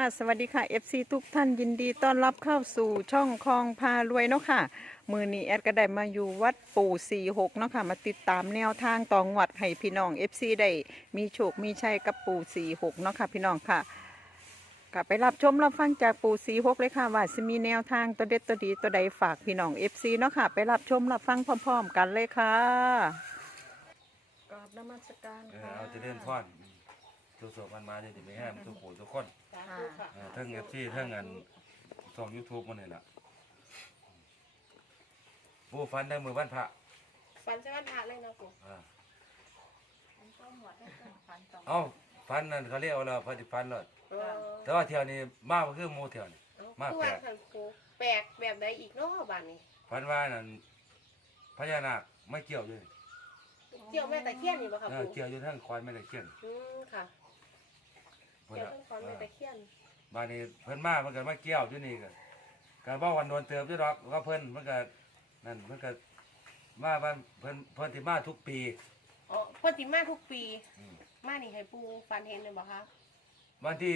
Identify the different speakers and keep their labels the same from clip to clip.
Speaker 1: สวัสดีค่ะ FC ทุกท่านยินดีต้อนรับเข้าสู่ช่องคลองพารวยเนาะค่ะมือนี้แอดก็ได้มาอยู่วัดปู่46เนาะค่ะมาติดตามแนวทางต่องวดให้พี่น้อง FC ได้มีโชคมีชัยกับปู่46เนาะค่ะพี่น้องค่ะกลับไปรับชมรับฟังจากปู่46เลยค่ะว่าจะมีแนวทางตัวเด็ดตัวดีตัวใดฝากพี่น้อง FC เนาะค่ะไปรับชมรับฟังพร้อมๆกันเลยค่ะกราบนมัสการค่ะ
Speaker 2: เอาจะเดินท่อนทุกโศกมันมาจะไม่แห้งทุกผู้ทุกคนทั้งเอฟซีทั้งอันช่องยูทูบมันนี่แหละผู้ฟันได้มือบ้านพระ
Speaker 3: ฟันใช่วันพระเลยนะกู
Speaker 2: เอ้าฟันนั่นเขาเรียกว่าเราพันฟันเลย
Speaker 3: เออ
Speaker 2: แต่ว่าเที่ยวนี้มากกว่าคือหมูเที่ยวนี้มาก
Speaker 3: ผู้
Speaker 2: แปล
Speaker 3: ว่าก สันกูแปลกแบบใดอีกเนาะบ้านนี้
Speaker 2: ฟันว่านั่นพญานาคไม่เกี่ยวเลย
Speaker 3: เกี่ยวแม่ตะเคียนนี่บ่ครับกู
Speaker 2: เกี่ยวอยู่ทั้งควายไม่ได้เกี่ยว
Speaker 3: ค่ะ
Speaker 2: เพิ่น
Speaker 3: เกี่ยว
Speaker 2: ละ
Speaker 3: ทั้งความแม่ตะเคียน
Speaker 2: บ้านนี้เพิ่นมามันก็มาเกี่ยวอยู่นี่กันการว่าวันโดนเติมด้วยดอกก็เพิ่นมันก็นั่นมันก็มาบ้านเพิ่นที่มาทุกปี
Speaker 3: อ๋อเพิ่นสิมาทุกปี
Speaker 2: อืม
Speaker 3: มานี่ให้ปูฟันเห็นเลยบ่คะ
Speaker 2: วันที่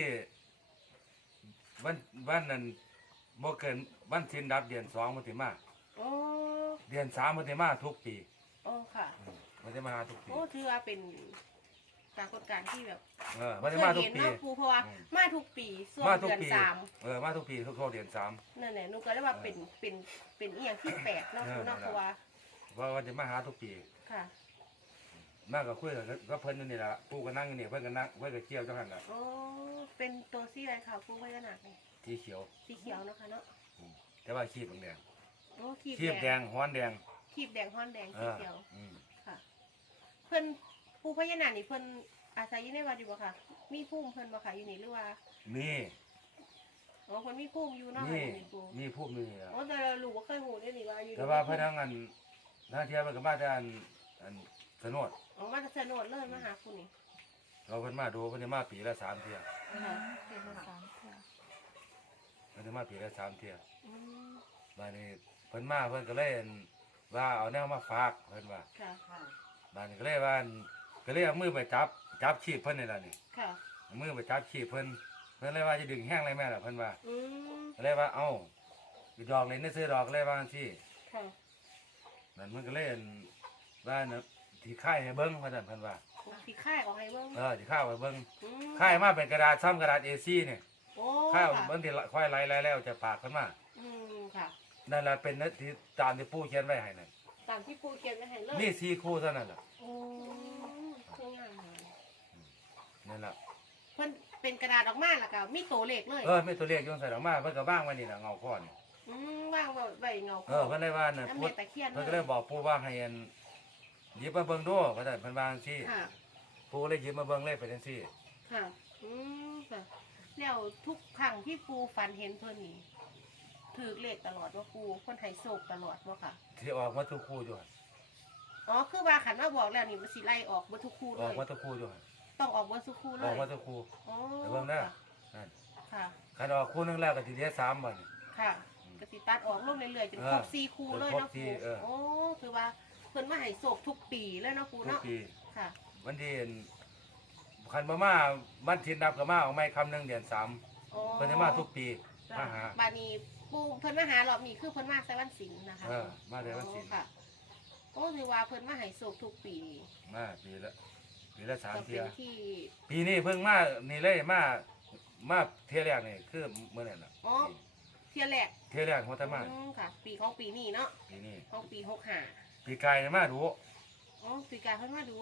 Speaker 2: วันนั้นบ่เกินวันสิ้นดับเดือน2มันสิมา
Speaker 3: อ๋อ
Speaker 2: เดือน3มันสิมาทุกปี
Speaker 3: อ๋อค่ะ
Speaker 2: มันจะมาหาทุกปี
Speaker 3: โอ้ถือว่าเป็นปรากฏการณ์ที่แบบ
Speaker 2: มัน
Speaker 3: เค
Speaker 2: จะ
Speaker 3: ย
Speaker 2: มาทุก
Speaker 3: เห็น
Speaker 2: ปี
Speaker 3: เนาะปูเพราะว่ามาทุกปีส่วน
Speaker 2: มาทุก
Speaker 3: เดือน
Speaker 2: ปี
Speaker 3: สาม
Speaker 2: มาทุกปีทุกเดือน3
Speaker 3: นั่นแหละหนูก็เลยว่าเป็นอีหยังที่แปลกเนาะปูเนาะเพราะว่า
Speaker 2: ว่าวันจะมาหาทุกปี
Speaker 3: ค่ะ
Speaker 2: มาก็คุยกับเพิ่นอยู่นี่ล่ะปู่ก็นั่งอยู่นี่เพิ่นก็นั่งเพิ่นก็เกี่ยวจังหั่นล่ะ
Speaker 3: อ๋อเป็นตัวสีอะไรค่ะปูพญานาคนี่
Speaker 2: สีเขียว
Speaker 3: สีเขียวเนาะคะเนาะ
Speaker 2: แต่ว่าขีบแดง
Speaker 3: โอ้ขี
Speaker 2: ขีบแดงฮ้อนแดง
Speaker 3: ขีบแดงฮ้อนแดงสีเขียว
Speaker 2: อืม
Speaker 3: ค่ะ เพิ่นผู้พญานาคนี่เพิ่นอาศัยอยู่ในวัดอยู่บ่ค่ะ มีภูมิเพิ่นบ่ค่ะอยู่นี่หรือว่า
Speaker 2: มี
Speaker 3: อ๋อเพิ่นมีภูมิอยู่เนาะ
Speaker 2: มี
Speaker 3: ค่ะอยู่นี่ปู
Speaker 2: มีพูดมีนี่ล่ะ
Speaker 3: อ๋อแต่เรารู้ว่าเคยฮู้ได้นี่ว่าอยู่
Speaker 2: แต่ว่าเพิ่นทางอันทางเที่ยวเพิ่นก็มาแต่อันสนด
Speaker 3: อ๋อมาจากสนดเลยมาหาคุณนี่
Speaker 2: เราเพิ่นมาดูเพิ่นจะมาปีละ3เที่ย
Speaker 3: ค่ะ
Speaker 2: เพิ่นจะมาปีละ3เที่ย
Speaker 3: อืม
Speaker 2: บัดนี้เพิ่นมาเพิ่นก็เลยอั่นว่าเอาแนวมาฝากเพิ่นว่า
Speaker 3: ค่ะ
Speaker 2: บัดนี้ก็เลยว่าอั่นก็เลยเอามือไปจับชีพเพิ่นนี่ล่ะนี่
Speaker 3: ค่ะ
Speaker 2: เอามือไปจับชีพเพิ่นเลยว่าจะดึงแห้งเลยแม่ล่ะเพิ่นว่า
Speaker 3: อืม
Speaker 2: ก็เลยว่าเอ้าอีดอกเลยนี่ซื้อดอกเลยว่าจังซี่
Speaker 3: ค่ะ
Speaker 2: นั่นมันก็เลยอั่นว่าน่ะที่ค่ายให้เบิ่งว่าซั่นเพิ่นว่า
Speaker 3: สิค่ายออกให้เบิ่ง
Speaker 2: ที่ค่ายให้เบิ่ง
Speaker 3: อืม
Speaker 2: ค่ายมาเป็นกระดาษซ้ำกระดาษ A4 นี่
Speaker 3: โอ้
Speaker 2: ค่าย
Speaker 3: ค่ะ
Speaker 2: เบิ่งที่ค่อยไล่แล้วจะปากเพิ่นมา
Speaker 3: อืมค่ะ
Speaker 2: นั่นล่ะเป็นที่ตามที่ปู่เขียนไว้ให้นั่น
Speaker 3: ตามที่ปูเขียนไว้ให้เลย
Speaker 2: มี4คู่เท่านั้นล่ะ
Speaker 3: โอ้คืองามเลย
Speaker 2: นั่นล่ะ
Speaker 3: เพิ่นเป็นกระดาษออกมาแล้วก็มีตัวเลขเลย
Speaker 2: มีตัวเลขอยู่ใส่ออกมาเพิ่นก็ว่างไว้นี่ล่ะเงาข้อนี่
Speaker 3: ว่างไว้เงา
Speaker 2: เพิ่นเลยว่าน่ะ
Speaker 3: น้ำ
Speaker 2: พุ
Speaker 3: เม็
Speaker 2: ท
Speaker 3: ดตะเคียน
Speaker 2: เพิ่นก็เลยบอกปู่ว่าให้อันหยิบมาเบิ่งดูว่าซั่นเพิ่นว่าจังซี่
Speaker 3: ค่ะ
Speaker 2: ปู่เลยหยิบมาเบิ่งเลยเป็นจังซี่
Speaker 3: ค่ะ ค่ะ แล้วทุกครั้งที่ปูฝันเห็นเพิ่นนี่ถือเลขตลอดว่าปูเพิ่นให้โศกตลอดว่าค่ะ
Speaker 2: ที่ออกมาทุกคู่อยู่หั่น
Speaker 3: อ๋อ คือว่าขันว่าบอกแล้วนี่มันสิไล่ออกบ่ทุกคู่
Speaker 2: อ
Speaker 3: เล
Speaker 2: อก
Speaker 3: ย
Speaker 2: มาทุกคู่อยู่หั่น
Speaker 3: ต้องออกบ่ทุกคู่เล
Speaker 2: ออย กมาทุกคู่
Speaker 3: อ๋อ
Speaker 2: เดี๋ยวเบิ่งนะนั่น
Speaker 3: ค่ะ
Speaker 2: คันออกคู่หนึงแล้วก็สิเหลือ3บัดนี้
Speaker 3: ค่ะก็สิตัดออกลงเรื่อยๆจนครบ4คู่เลย
Speaker 2: ครบ
Speaker 3: เนาะ
Speaker 2: สี่
Speaker 3: ปู
Speaker 2: เออ
Speaker 3: โอ้คือว่าเพิ่นมาให้โศกทุกปีเลยเนาะปู
Speaker 2: ทุก
Speaker 3: เนาะ
Speaker 2: ปี
Speaker 3: ค่ะ
Speaker 2: วันที่คันบ่มาวันที่นับก็มาเอาไม้คำหนึงเดือน3
Speaker 3: อ๋อ
Speaker 2: เพิ่นจะมาทุกปีมาหา
Speaker 3: บานี้ปูเพิ่นมาหารอบนี้คือเพิ่นมาไซวันศิลป์นะคะ
Speaker 2: มาแต่วันศิลป์
Speaker 3: อ๋อค่ะโอ้ถือว่าเพิ่นมาให้โศกทุกปี
Speaker 2: มาปีละ
Speaker 3: ก็
Speaker 2: 3เที่
Speaker 3: เป็
Speaker 2: ย
Speaker 3: นที่
Speaker 2: ปีนี้เพิ่งมานี่เลยมาเที่ยแรกนี่คือมื้อนั้นน่ะ
Speaker 3: อ๋อเที่ยแรก
Speaker 2: เที่ยแรกของตะมา
Speaker 3: ค่ะ ปีของปีนี้เนาะ
Speaker 2: ปีนี้
Speaker 3: ของปี65
Speaker 2: ปีกายนี่มาดู
Speaker 3: อ๋อปีกายเพิ่นมาดู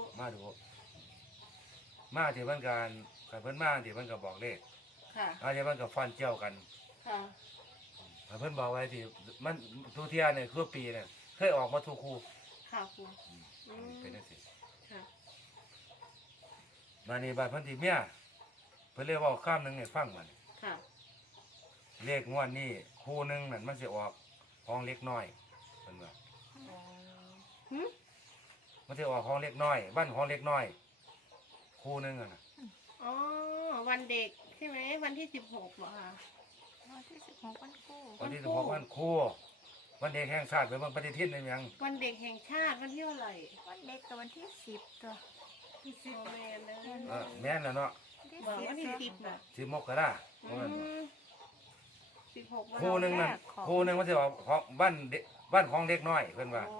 Speaker 2: มาที่เพิ่นการกับเพิ่นมาที่เพิ่นก็บอกเลข
Speaker 3: ค่ะ
Speaker 2: อาที่เพิ่นก็ฟันเจียวกัน
Speaker 3: ค่ะ
Speaker 2: เพิ่นบอกไว้ที่มันทุกเที่ยเนี่ยทุกปีเนี่ยเคยออกมาทุกคู่
Speaker 3: ค่ะครูอืม
Speaker 2: เป็นจังซี่
Speaker 3: ค่ะ
Speaker 2: มานี่บัดเพิ่นที่เมียเพิ่นเลยเว้าข้ามหนึงให้ฟังมัน
Speaker 3: ค่ะ
Speaker 2: เลขงวดนี้คู่หนึงนั่นมันสิออกห้องเล็กน้อยเพิ่นว่า
Speaker 3: หืม
Speaker 2: มันสิออกห้องเล็กน้อยบ้านห้องเล็กน้อยคู่หนึงอ่ะนะ
Speaker 3: อ๋อ วันเด็กใช่ไหม วันที่16เหรอคะ
Speaker 4: วันที่16วันกู้
Speaker 2: วันที่16วันครูวันเด็กแห่งชาติเป็นวันปฏิทินได้ยัง
Speaker 3: วันเด็กแห่งชาติวันที่เท่าไหร่
Speaker 4: วันเด็กกับวันที่10ตัว
Speaker 3: ที่10แมนนะ
Speaker 2: แม่นแล้วเนาะ
Speaker 4: ที่
Speaker 3: บอกวันที่
Speaker 4: 10
Speaker 3: 10น่ะ
Speaker 2: 10 มกรา
Speaker 3: ออืม16วัน
Speaker 2: คู่หนึงนั่น
Speaker 4: แรกของ
Speaker 2: คู่หนึงมันสิออกของบ้านของเด็กน้อยเพิ่นว่า
Speaker 3: โอ้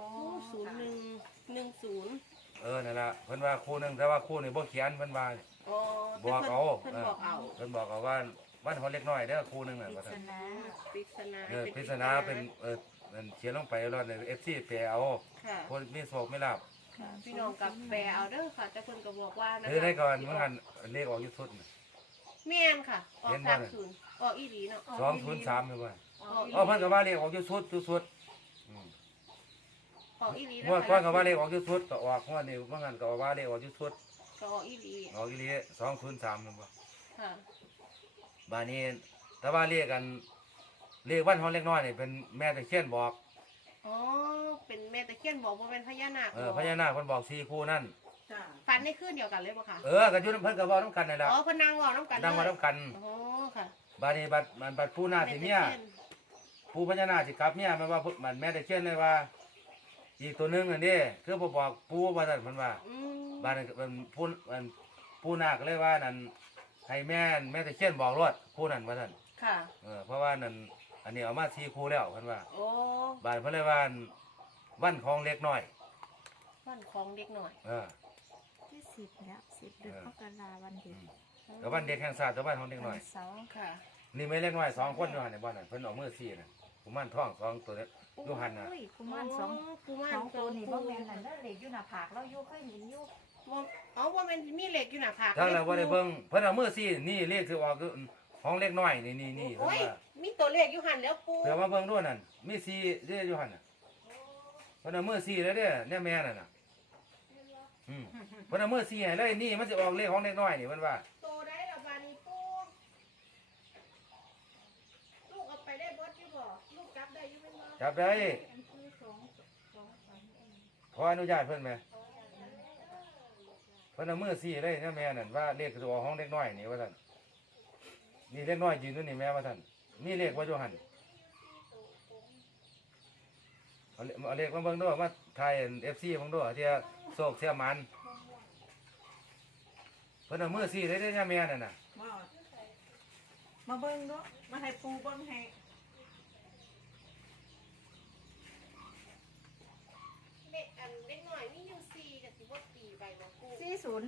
Speaker 3: 0110
Speaker 2: นั่นล่ะเพิ่นว่าคู่หนึงแต่ว่าคู่นี่บ่เขียนเพิ่นว่า
Speaker 3: โอ้
Speaker 2: บอกเอา
Speaker 3: เพิ่นบอกเอา
Speaker 2: เพิ่นบอกเอาว่าบ้านของเด็กน้อยเด้อคู่หนึงน่ะ
Speaker 4: ปริ
Speaker 2: ว่า
Speaker 4: ศ
Speaker 2: ซั่น
Speaker 4: นา
Speaker 3: ปริศนา
Speaker 2: ปริศนาเป็นมันเขียนลงไปแล้วใน FC แปลเอา
Speaker 3: ค่ะ
Speaker 2: คนมีโชคไม่ลาบ
Speaker 3: พี่น้องกับแปลเอาเด้อค่ะแต่เพิ่นก็บอกว่านะ
Speaker 2: คือได้ก่อนเมื่อกันเลขออกอยู่สุดน่ะ
Speaker 3: แม่นค่ะออ
Speaker 2: เห็
Speaker 3: ก
Speaker 2: นบ่เนี่ย
Speaker 3: 30ออกอีหลีเนาะ
Speaker 2: 203คือว่า
Speaker 3: ออก
Speaker 2: อ๋อเพิ่นก็ว่าเลขออกอยู่สุดอืม
Speaker 3: ออกอีหลี
Speaker 2: งวดก่อนก็ว่าเลขออกอยู่สุดก็ออกงวดนี้เมื่อกันก็ว่าเลขออกอยู่สุด
Speaker 3: ก็ออกอีหลี
Speaker 2: ออกอีหลี203นั่นบ่
Speaker 3: ค่ะ
Speaker 2: บ้านนี้แต่ว่าเลขกันเลขบ้านของเล็กน้อยนี่เป็นแม่ตะเคียนบอก
Speaker 3: อ๋อเป็นแม่ตะเคียนบอกว่าเป็นพญานาค
Speaker 2: พญานาคเพิ่นบอก4คู่นั่น
Speaker 3: ฟันในคืนเดียวกันเลยบ่ค่ะ
Speaker 2: ก็อยู่นำเพิ่นก็เว้านำกันนั่นล่ะ
Speaker 3: อ๋อเพิ่นนั่งเว้านํกัน
Speaker 2: นั่งมานํกัน
Speaker 3: อ๋อค่ะ
Speaker 2: บ้านนี้บัดปู่นาคสิเมียปู่พญานาคสิกลับเมียมันว่ามันแม่ตะเคียนเลยว่า อีกตัวหนึงอันนี้คือบ่บอกปู่ว่าซั่นเพิ่นว่า
Speaker 3: อืม
Speaker 2: บ้านนั้นมันปู่นาคก็เลยว่านั่นให้แม่ตะเคียนบอกรถผู้นั้นว่าซั่น
Speaker 3: ค่ะ
Speaker 2: เพราะว่านั่นอันนี้เอามา4คู่แล้วเพิ่นว่า
Speaker 3: โอ้
Speaker 2: บ้านเพิ่นเลยว่าวันของเล็กน้อย
Speaker 3: วันของเด็กหน่อย
Speaker 4: ที่10แล้ว10เดือนมกราวันเด็ก
Speaker 2: กับวันเด็กแห่งชาติกับวันของเด็กน้อย
Speaker 4: วันเสาร์
Speaker 3: ค่ะ
Speaker 2: นี่ไม่เล็กน้อย2คนอยู่หั่นในบ้านนั่นเพิ่นเอามือซี่น่ะผมมันท้อง2ตัวเนี้อยู่หั่นน่ะ
Speaker 4: อุ้ยกุมารสอง
Speaker 3: กุมาร
Speaker 4: สองตัวนี่บ่แม่นนั่นเด้อเหล็กอยู่หน้าผากเราอยู่เคยเห็นอยู่
Speaker 3: อ๋อว่ามันมีเหล็กอยู่หน้าผาก
Speaker 2: ถ้าเราบ่ได้เบิ่งเพิ่นเอามือซี่นี่เลขสิออกของเล็กน้อยนี่เพิ่น
Speaker 3: โอ้ย
Speaker 2: ว่า
Speaker 3: มีตัวเลขอยู่หันแล้วปู
Speaker 2: เดี๋ยวมาเบิ่งด้วยนั่นมีซี่เด้อยู่หั่นน่ะเพิ่นเอามือซี่แล้วเด้อเนี่ยแม่นั่นน่ะเพิ่นเอามือซี่ให้เลยนี่มันสิออกเลขของเล็กน้อยนี่เพิ่นว่า
Speaker 3: ตัวได้ละบานี้ปูลูกเอาไปได้บดอยู่บ่ลูกจับได้อยู่เป็นบ่
Speaker 2: จับได้ขออนุญาตเพิ่นไหมเพิ่นเอามือซี่เลยเนี่ยแม่นั่นว่าเลขตัวของเล็กน้อยนี่ว่าท่านนี่เล็กน้อยยืนอยู่นี่แม่ว่าท่านมีเลขว่าอยู่หันเอาเลขมาเบิ่งด้วยมาไทยFC เบิ่งด้วยที่โศกเสียมันเพิ่นเอามือซี่เลยเนี่ยแม่นั่นน่ะ
Speaker 1: มาเบิ่งเนาะมาให้ปูเบิ่งให้
Speaker 3: เด็กอันเล็กหน่อยมีอยู่4กับสิบ่ตีไปบ่ปู
Speaker 4: 40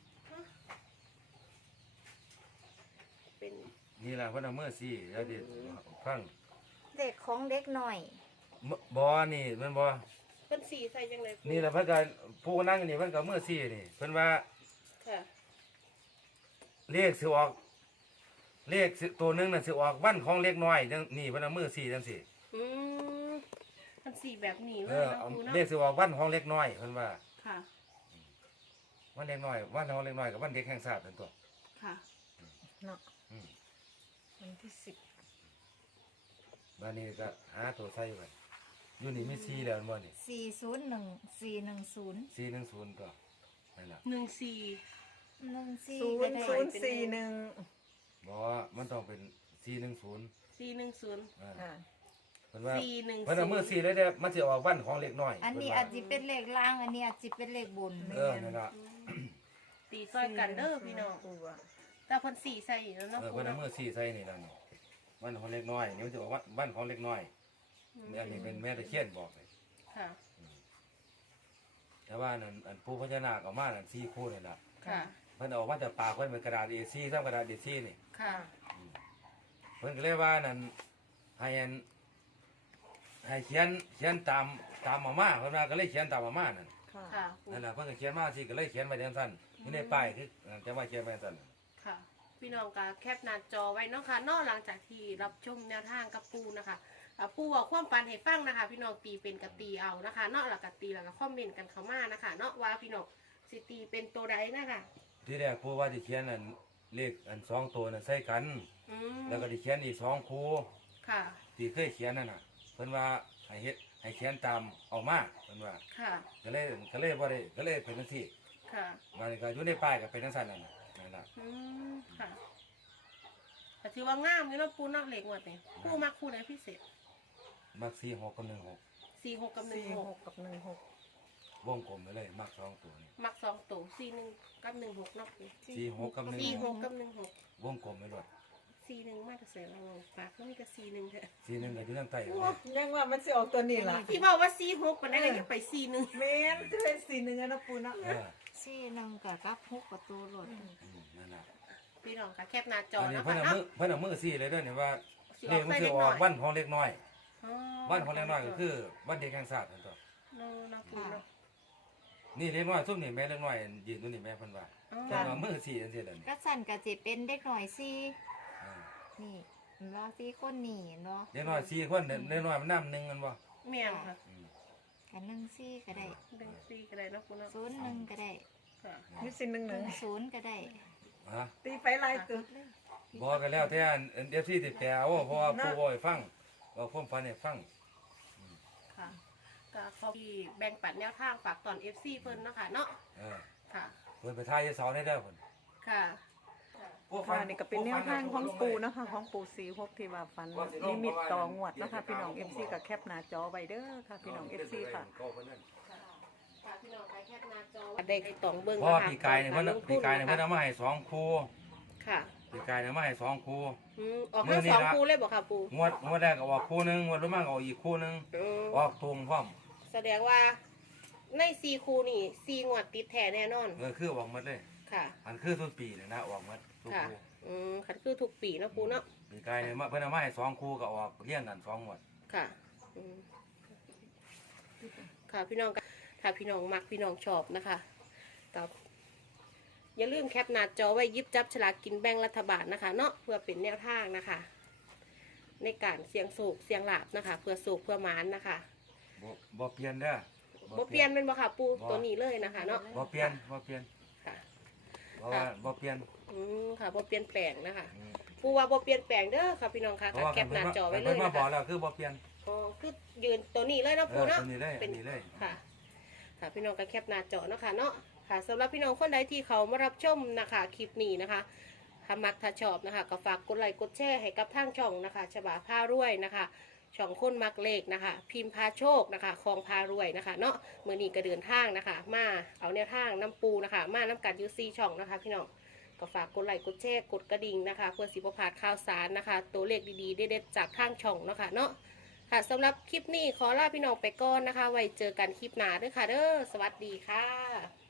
Speaker 3: เป็น
Speaker 2: นี่ล่ะเพิ่นเอามือซี่แล้วดิฟัง
Speaker 4: เด็กของเด็กหน่อย
Speaker 2: บ่นี่แมันบ่
Speaker 3: เป็นสีใส่จังได๋ปู
Speaker 2: นี่ล่ะเพิ่นก็ผู้นั่งอยู่นี่เพิ่นก็เอามือซี่นี่เพิ่นว่า
Speaker 3: ค่ะ
Speaker 2: เลขสิออกเลขสิตัวหนึงน่ะสิออกวันของเล็กน้อยจังนี่เพิ่นเอามือซี่จังซี่
Speaker 3: อืมมันสีแบบนี้เล
Speaker 2: เอย อ
Speaker 3: เนาะ
Speaker 2: เอา
Speaker 3: ปูเนาะ
Speaker 2: เลขสิออกวันของเล็กน้อยเพิ่นว่า
Speaker 3: ค่ะ
Speaker 2: วันเล็กน้อยวันของเล็กน้อยกับวันเด็กแห่งชาติเป็นตัว
Speaker 3: ค่ะ
Speaker 1: เนาะ
Speaker 2: อืม
Speaker 1: วันที่10
Speaker 2: บ้านนี้ก็หาตัวใส่ไว้อยู่นี่มี4แล้วบ่นี่
Speaker 4: 401 410
Speaker 2: 410ก็นั่นล่ะ
Speaker 3: 14
Speaker 4: 14ก็ได้
Speaker 1: 0041
Speaker 2: บ่ว่ามันต้องเป็น410
Speaker 3: 410
Speaker 1: ค่ะ
Speaker 2: เพิ่นว่า
Speaker 3: 410
Speaker 2: เพิ่นเอามือ4เลยเด้อมันสิออกวันของเล็กน้อย
Speaker 4: อันนี้อาจจะเป็นเลขล่าง อันนี้อาจจะเป็นเลขบน
Speaker 2: นั่นล่ะ
Speaker 3: ตีซอยกันเด้อพี่น้อง
Speaker 1: ปูอะ
Speaker 3: แต่เพิ่นสีใส่แล้วเนาะปู
Speaker 2: เพิ่นเอา
Speaker 3: เนาะ
Speaker 2: มือ4ใส่นี่ล่ะนี่วันของเล็กน้อยนี่มันสิออกวันของเล็กน้อยอันนี้เป็นแม่ตะเคียนบอกเลย
Speaker 3: ค่ะ
Speaker 2: แต่ว่านั่นอันปู่พญานาคเอามานั่น4คู่นี่ล่ะ
Speaker 3: ค่ะ
Speaker 2: เพิ่นเอามาจากปากเพิ่นเป็นกระดาษ A4 ซ้ำกระดาษ A4 นี่
Speaker 3: ค่ะ
Speaker 2: เพิ่นก็เลยว่านั่นให้อันให้เขียนตามมาม่าเพิ่นว่าก็เลยเขียนตามมาม่านั่น
Speaker 1: ค่ะ
Speaker 3: ค่ะปู
Speaker 2: นั่นล่ะเพิ่นก็เขียนมาสิก็เลยเขียนไว้จังซั่นอยู่ในป้ายคือจะว่าเขียนไว้จังซั่น
Speaker 3: ค่ะ พี่น้องก็แคปหน้าจอไว้เนาะค่ะเนอกหลังจากที่รับชมแนวทางกับปูนะคะปูบอกความฝันให้ฟังนะคะ พี่น้องตีเป็นกตีเอานะคะเนาะหลักกตีแล้วก็คอมเมนต์กันเข้ามานะคะเนาะว่าพี่น้องสิตีเป็นตัวใดนะคะ
Speaker 2: ที่แรกปู่ว่าสิเขียนอันเลขอัน2ตัวน่ะใส่กัน
Speaker 3: อืม
Speaker 2: แล้วก็สิเขียนอีก2คู่
Speaker 3: ค่ะ
Speaker 2: ที่เคยเขียนนั่นน่ะเพิ่นว่าให้เขียนตามเอามาเพิ่นว่า
Speaker 3: ค่ะ
Speaker 2: ก็เลยบ่ได้ก็เลยเป็นจังซี่
Speaker 3: ค่ะ
Speaker 2: มันก็อยู่ในป้ายก็เป็นจังซั่นนั่นน่ะนั่นล่ะ
Speaker 3: อืมค่ะแต่ถือว่างามนี่เนาะปูนอกเหล็กหมดเนี่ยปูมักคู่ไหนพิเศษ
Speaker 2: มัก46กับ16
Speaker 3: 46กับ16
Speaker 1: 46กับ16
Speaker 2: วงกลมไปเลยมัก2ตัวนี่
Speaker 3: มัก2ตัว41กับ16เนาะปู
Speaker 2: 46กับ
Speaker 3: 46กับ16
Speaker 2: วงกลมไปเลย
Speaker 3: 41มาแต่ใส่เราปากก็มีแต่41เถอะ
Speaker 2: สีหนึ่งกับอยู่ทางใต้
Speaker 1: ยังว่ามันสิออกตัวนี้ล่ะ
Speaker 3: ที่บอกว่า46ปานนั้นก็ยังไป41
Speaker 1: แม่นจะเป็นสีหนึ่งอะนะปูเนาะ
Speaker 4: สี่หนึ่งกับหกประตูรถ
Speaker 2: นั่นน่ะ
Speaker 3: พี่น้องก็แคปหน้าจอ
Speaker 2: อันนี้
Speaker 3: นะ
Speaker 2: เพิ่น
Speaker 3: คะ
Speaker 2: เอา
Speaker 3: เนาะ
Speaker 2: มือเพิ่นเอามือสีเลยเด้อเนี่ยว่า
Speaker 3: สิ
Speaker 2: เล
Speaker 3: ออ
Speaker 2: ข
Speaker 3: ก
Speaker 2: มัน
Speaker 3: ใส่
Speaker 2: สิ
Speaker 3: เล็ก
Speaker 2: อ
Speaker 3: น้
Speaker 2: อ
Speaker 3: อก ย
Speaker 2: วันของเล็กน้อย
Speaker 3: อ๋อ
Speaker 2: วันของเล็กน้อยก็คือวันเด็กแห่งชาตินั่นตัว
Speaker 3: เนาะนะปูเนาะ
Speaker 2: นี่เล็กน้อยซุ่มนี่แม่เล็กน้อยยืนอยู่นี่แม่เพิ่นว่า
Speaker 3: อ๋อ
Speaker 2: เพิ่นเอามือสีจังซี่เด้อนี่
Speaker 4: ก็สั่นกับจิเป็นเด็กหน่อยสี่
Speaker 2: อ่า
Speaker 4: นี่รอสี่คนนี่เนาะ
Speaker 2: เล็กน้อย4คนเล็กน้อยมันน้ำหนึงกันบ่
Speaker 3: แม่นค่ะ
Speaker 2: อืม
Speaker 4: กันหนึ่งสี่ก็ได้
Speaker 3: ดึงซีก็ได้เนาะปูเนาะ
Speaker 4: ศูนย์หนึ่งก็ได้
Speaker 3: ค่ะ
Speaker 1: มีสีหนึ่ง
Speaker 4: ห
Speaker 1: หนึ่
Speaker 4: นึ่
Speaker 1: ง
Speaker 4: งศูนย์ก็ได้
Speaker 2: ฮะ
Speaker 1: ตีไปลายเกิด
Speaker 2: บ่ก็แล้วแต่อัน FC สิแปลเอาเพราะว่าผู้บ่ให้ฟังว่าความฝันให้ฟัง
Speaker 3: ค่ะก็เขาที่แบ่งปันแนวทางฝากตอน FC เพิ่นเนาะค่ะเนาะ
Speaker 2: เออ
Speaker 3: ค่ะ
Speaker 2: เพิ่นไปทายเสาได้เด้อเพิ่น
Speaker 3: ค่ะ
Speaker 1: ค่ะนี่ก็เป็นแนวทางของปูนะคะของปู46ที่ว่าฟันลิมิตต่องวดนะคะพี่น้อง FC ก็แคปหน้าจอไว้เด้อค่ะพี่น้อง FC ค่ะ
Speaker 3: ค่ะพี่น้องไปแคปหน้าจอได้ตองเบิ่ง
Speaker 2: เพราะว่า
Speaker 3: นะคะ
Speaker 2: ปีกายเนี่ยเพิ่นปีกายเนี่ยเพิ่นเอามาให้2คู่
Speaker 3: ค่ะ
Speaker 2: ปีกายเนี่ยมาให้2คู่
Speaker 3: ออกทั้งสองคู่เลยบ่ค่ะปู
Speaker 2: งวดแรกก็ออกคู่หนึงงวดรุ่นมากก็ออกอีกคู่หนึง
Speaker 3: อืม
Speaker 2: ออกตรงพร้อม
Speaker 3: แสดงว่าใน4คู่นี่4งวดติดแท้แน่นอน
Speaker 2: คือออกหมดเลย
Speaker 3: ค่ะ
Speaker 2: อันคือทุกปีเลยนะออกหมดทุก
Speaker 3: ค่ะ
Speaker 2: คู่
Speaker 3: คันคือทุกปีเนาะปูเนาะ
Speaker 2: ปีกายเนี่ยเพิ่นเอามาให้2คู่ก็ออกเรียงกัน2งวด
Speaker 3: ค่ะค่ะพี่น้องถ้าพี่น้องมักพี่น้องชอบนะคะกับอย่าลืมแคปหน้าจอไว้หยิบจับฉลากกินแบ่งรัฐบาลนะคะ เนาะเพื่อเป็นแนวทางนะคะ ในการเสี่ยงโศกเสี่ยงลาบนะคะ เพื่อโศกเพื่อหมานนะคะ
Speaker 2: บ่เปลี่ยนเด้อ
Speaker 3: บ่เปลี่ยนเป็นบ่ค่ะปูตัวนี้เลยนะคะเนาะ
Speaker 2: บ่เปลี่ยนบ่เปลี่ยน
Speaker 3: ค่ะ
Speaker 2: เพราะว่าบ่เปลี่ยน
Speaker 3: ค่ะบ่เปลี่ยนแปลงนะคะ
Speaker 2: อืม
Speaker 3: ปูว่าบ่เปลี่ยนแปลงเด้อค่ะพี่น้องค่ะ
Speaker 2: เพราะว่า
Speaker 3: แคปหน้าจอไว้เล
Speaker 2: เพิ่
Speaker 3: ย
Speaker 2: นมา
Speaker 3: นะ
Speaker 2: บอก
Speaker 3: คะ
Speaker 2: แล้วคือบ่เปลี่ยน
Speaker 3: อ๋อคือยืนตัวนี้เลยเนาะปูเนาะ
Speaker 2: ตัวนี้เลย
Speaker 3: เป็น
Speaker 2: อันนี้เลย
Speaker 3: ค่ะค่ะพี่น้องก็แคปหน้าจอเนาะค่ะเนาะค่ะสำหรับพี่น้องคนใดที่เขามารับชมนะคะคลิปนี้นะคะถ้ามักถ้าชอบนะคะก็ฝากกดไลค์กดแชร์ให้กับทางช่องนะคะฉบาผ้ารวยนะคะช่องคนมักเลขนะคะ พิมพ์พาโชคนะคะคลองพารวยนะคะเนาะมือนี้ก็เดินทางนะคะ มาเอาแนวทางน้ำปูนะคะ มาน้ำกัดยูซีช่องนะคะ พี่น้องก็ฝากกดไลค์กดแชร์กดกระดิ่งนะคะ เพื่อสิบพลาดข่าวสารนะคะ ตัวเลขดีๆเด็ดๆจากทางช่องเนาะค่ะเนาะค่ะสำหรับคลิปนี้ขอลาพี่น้องไปก่อนนะคะ ไว้เจอกันคลิปหน้าด้วยค่ะเด้อสวัสดีค่ะ